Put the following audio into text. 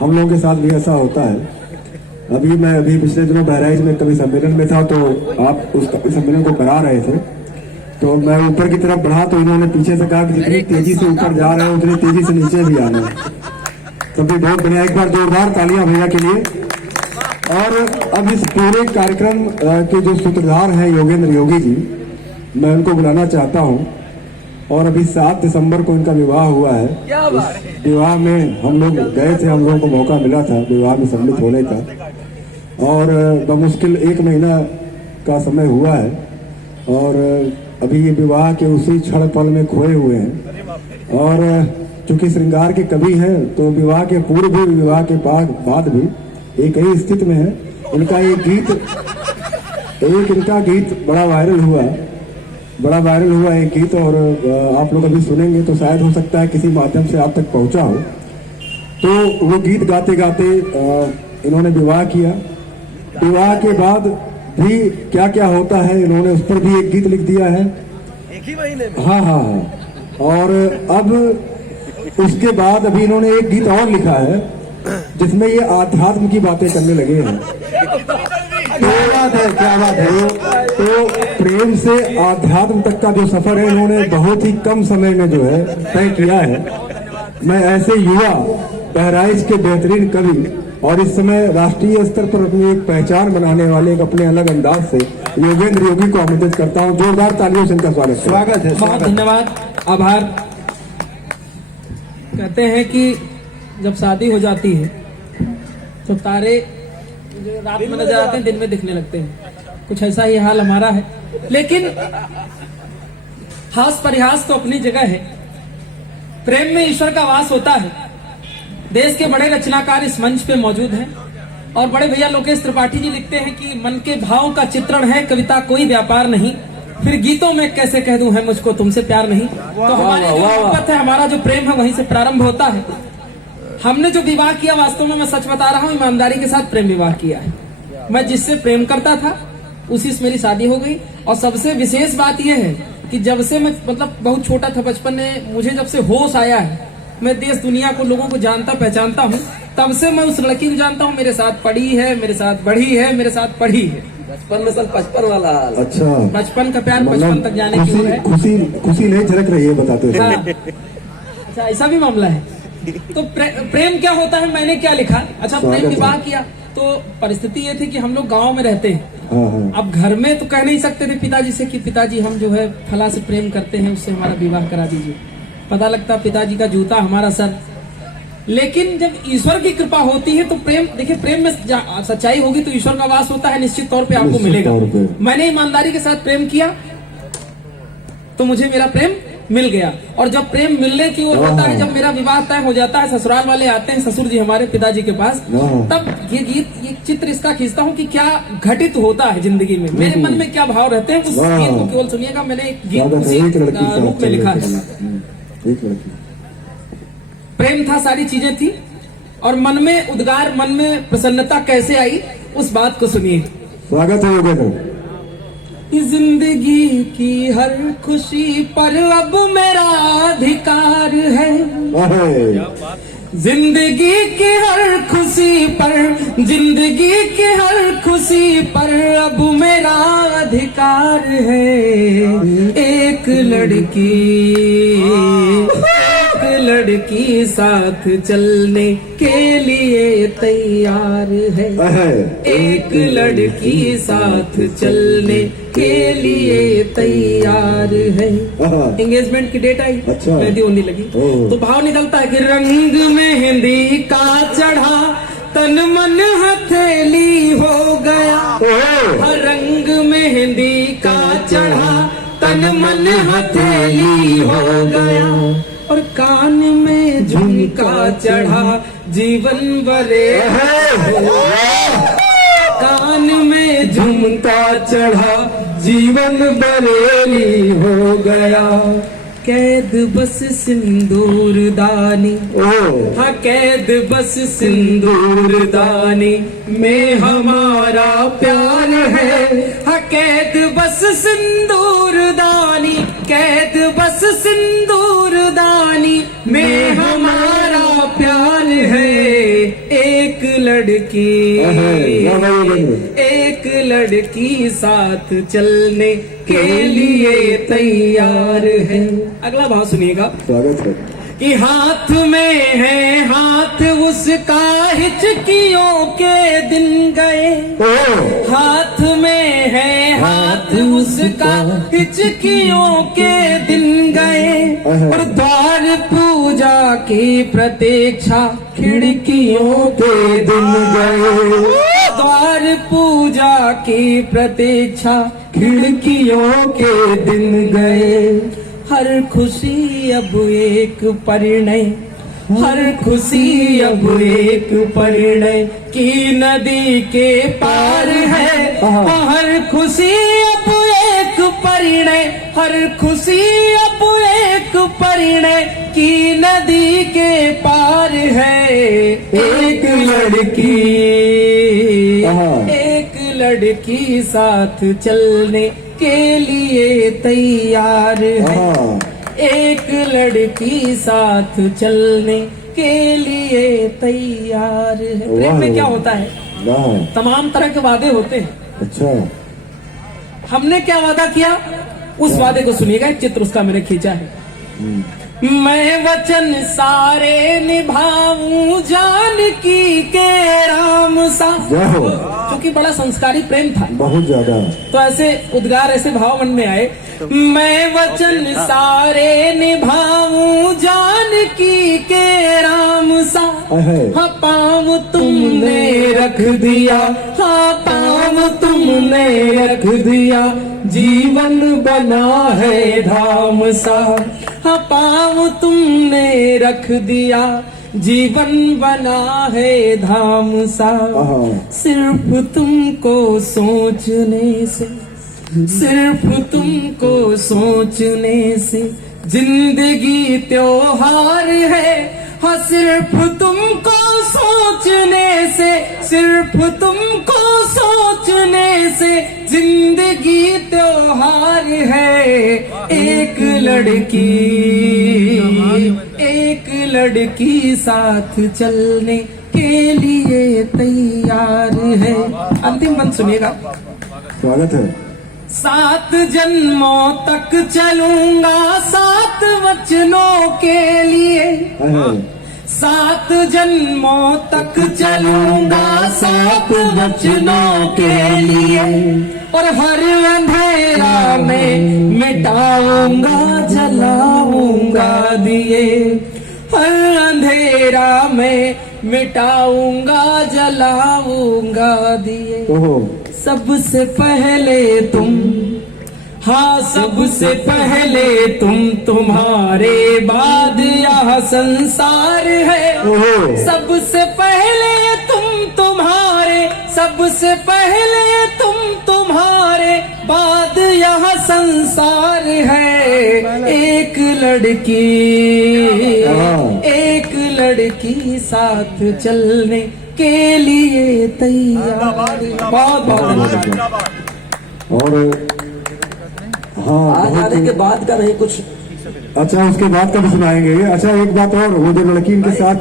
हम लोगों के साथ भी ऐसा होता है। अभी पिछले दिनों बहराइच में कवि सम्मेलन में था, तो आप उस कवि सम्मेलन को करा रहे थे, तो मैं ऊपर की तरफ बढ़ा तो इन्होंने पीछे से कहा कि जितनी तेजी से ऊपर जा रहे हैं उतनी तेजी से नीचे भी आना है। तो भी बहुत बढ़िया, एक बार जोरदार तालियां भैया के लिए। और अब इस पूरे कार्यक्रम के जो सूत्रधार हैं योगेंद्र योगी जी, मैं उनको बुलाना चाहता हूं। और अभी 7 दिसंबर को इनका विवाह हुआ है। इस विवाह में हम लोग गए थे, हम लोगों को मौका मिला था विवाह में सम्मिलित होने का, और बमुश्किल 1 महीना का समय हुआ है। और अभी ये विवाह के उसी क्षण पल में खोए हुए हैं। और चूंकि श्रृंगार के कवि हैं, तो विवाह के पूर्व भी, विवाह के बाद भी एक ही स्थिति में है। इनका इनका गीत बड़ा वायरल हुआ एक गीत, और आप लोग अभी सुनेंगे तो शायद हो सकता है किसी माध्यम से आप तक पहुंचा हो। तो वो गीत गाते गाते इन्होंने विवाह किया। विवाह के बाद भी क्या क्या होता है, इन्होंने उस पर भी एक गीत लिख दिया है, एक ही महीने में। हाँ। और अब उसके बाद अभी इन्होंने एक गीत और लिखा है जिसमें ये आध्यात्म की बातें करने लगे हैं। क्या बात है। तो प्रेम से आध्यात्म तक का जो सफर है, इन्होंने बहुत ही कम समय में जो है तय किया है। मैं ऐसे युवा बहराइच के बेहतरीन कवि और इस समय राष्ट्रीय स्तर पर अपनी एक पहचान बनाने वाले एक अपने अलग अंदाज से योगेंद्र योगी को आमंत्रित करता हूं। जोरदार तालियों से इनका स्वागत है। बहुत धन्यवाद, आभार। कहते हैं कि जब शादी हो जाती है तो तारे जो रात में नजर आते हैं दिन में दिखने लगते हैं। कुछ ऐसा ही हाल हमारा है, लेकिन हास परिहास तो अपनी जगह है। प्रेम में ईश्वर का वास होता है। देश के बड़े रचनाकार इस मंच पे मौजूद हैं, और बड़े भैया लोकेश त्रिपाठी जी लिखते हैं कि मन के भाव का चित्रण है कविता, कोई व्यापार नहीं। फिर गीतों में कैसे कह दूं है मुझको तुमसे प्यार नहीं। तो हमारी जो मोहब्बत है, हमारा जो प्रेम है, वहीं से प्रारंभ होता है। हमने जो विवाह किया, वास्तव में मैं सच बता रहा हूँ, ईमानदारी के साथ प्रेम विवाह किया है। मैं जिससे प्रेम करता था उसी से मेरी शादी हो गई। और सबसे विशेष बात यह है कि जब से मैं बहुत छोटा था, बचपन में मुझे जब से होश आया है, मैं देश दुनिया को, लोगों को जानता पहचानता हूँ, तब से मैं उस लड़की को जानता हूँ। मेरे साथ पढ़ी है, मेरे साथ बढ़ी है, मेरे साथ पढ़ी है। बचपन में सल 55 वाला हाल। अच्छा, बचपन का प्यार बचपन तक जाने की है। खुशी नहीं झलक रही है, बताते हैं। अच्छा, ऐसा भी मामला है। तो प्रेम क्या होता है, मैंने क्या लिखा। अच्छा, प्रेम विवाह किया तो परिस्थिति ये थी कि हम लोग गाँव में रहते हैं। अब घर में तो कह नहीं सकते थे पिताजी से कि पिताजी हम जो है फला से प्रेम करते हैं, उससे हमारा विवाह करा दीजिए। पता लगता पिताजी का जूता हमारा सर। लेकिन जब ईश्वर की कृपा होती है तो प्रेम, देखिए, प्रेम में सच्चाई होगी तो ईश्वर का वास होता है, निश्चित तौर पे आपको मिलेगा। मैंने ईमानदारी के साथ प्रेम किया तो मुझे मेरा प्रेम मिल गया। और जब प्रेम मिलने की ओर होता है, जब मेरा विवाह तय हो जाता है, ससुराल वाले आते हैं, ससुर जी हमारे पिताजी के पास, तब ये गीत, ये चित्र इसका खींचता हूँ कि क्या घटित होता है जिंदगी में, मेरे मन में क्या भाव रहते हैं। उस गीत को केवल सुनिएगा, मैंने एक गीत उसी रूप में लिखा है। प्रेम था, सारी चीजें थी, और मन में उद्गार, मन में प्रसन्नता कैसे आई, उस बात को सुनिए। स्वागत है योगेंद्र। जिंदगी की हर खुशी पर अब मेरा अधिकार है। जिंदगी की हर खुशी पर, जिंदगी की हर खुशी पर अब मेरा अधिकार है। एक लड़की साथ चलने के लिए तैयार है। एक लड़की साथ चलने के लिए तैयार है। एंगेजमेंट की डेट आई, मेहंदी होने लगी, तो भाव निकलता है कि रंग मेहंदी का चढ़ा, तन मन हथेली हो गया। रंग मेहंदी का चढ़ा, तन मन हथेली हो गया। और कान में झुमका चढ़ा, जीवन बरे कान में झुमका चढ़ा, जीवन बरेली हो गया। कैद बस सिंदूर दानी, हाँ कैद बस सिंदूर दानी में हमारा प्यार है। हाँ कैद बस सिंदूर दानी, कैद बस सिंदूर दानी में हमारा प्यार है। लड़की वाह, वाह, वाह, वाह। एक लड़की साथ चलने के लिए तैयार है। अगला भाव सुनिएगा स्वागत है। कि हाथ में है हाथ उसका, हिचकियों के दिन गए। ओह, हाथ में है हाथ उसका, हिचकियों के दिन गए। और द्वार पूजा की प्रतीक्षा, खिड़कियों के दिन गए। द्वार पूजा की प्रतीक्षा, खिड़कियों के दिन गए। हर खुशी अब एक परिणय, हर खुशी अब एक परिणय की नदी के पार है। हर खुशी अब एक परिणय, हर खुशी अब एक परिणय की नदी के पार है। एक लड़की, एक लड़की साथ चलने के लिए तैयार है। एक लड़की साथ चलने के लिए तैयार है। प्रेम में क्या होता है? वाह, तमाम तरह के वादे होते हैं। अच्छा, हमने क्या वादा किया, उस वादे को सुनिएगा। एक चित्र उसका मैंने खींचा है। मैं वचन सारे निभाऊं, जानकी के राम सा। वाह, क्योंकि बड़ा संस्कारी प्रेम था, बहुत ज्यादा। तो ऐसे उद्गार, ऐसे भाव मन में आए। मैं वचन सारे निभाऊं, जानकी के राम सा। हाँ पाँव तुमने रख दिया, हाँ पाँव तुमने रख दिया, जीवन बना है धाम सा। हाँ पाँव तुमने रख दिया, जीवन बना है धाम सा। सिर्फ तुमको सोचने से, सिर्फ तुमको सोचने से जिंदगी त्योहार है। हाँ सिर्फ तुमको सोचने से, सिर्फ तुमको सोचने से जिंदगी त्योहार है। एक लड़की, एक लड़की साथ चलने के लिए तैयार है। अंतिम बंद सुनिएगा। स्वागत है। 7 जन्मों तक चलूंगा 7 वचनों के लिए। 7 जन्मों तक चलूंगा 7 वचनों के लिए। और हर अंधेरा में मिटाऊंगा, जलाऊंगा दिए। हर अंधेरा में मिटाऊंगा, जलाऊंगा दिए। सबसे पहले तुम, हाँ सबसे पहले तुम, तुम्हारे बाद यह संसार है। सबसे पहले तुम तुम्हारे, सबसे पहले तुम तुम्हारे, बाद यह संसार है। एक लड़की, एक लड़की साथ चलने के लिए तैयार। बहुत बहुत और हाँ, आज आने के बाद का नहीं कुछ। अच्छा, उसके बाद का भी सुनाएंगे। अच्छा, एक बात और, वो जो लड़की इनके साथ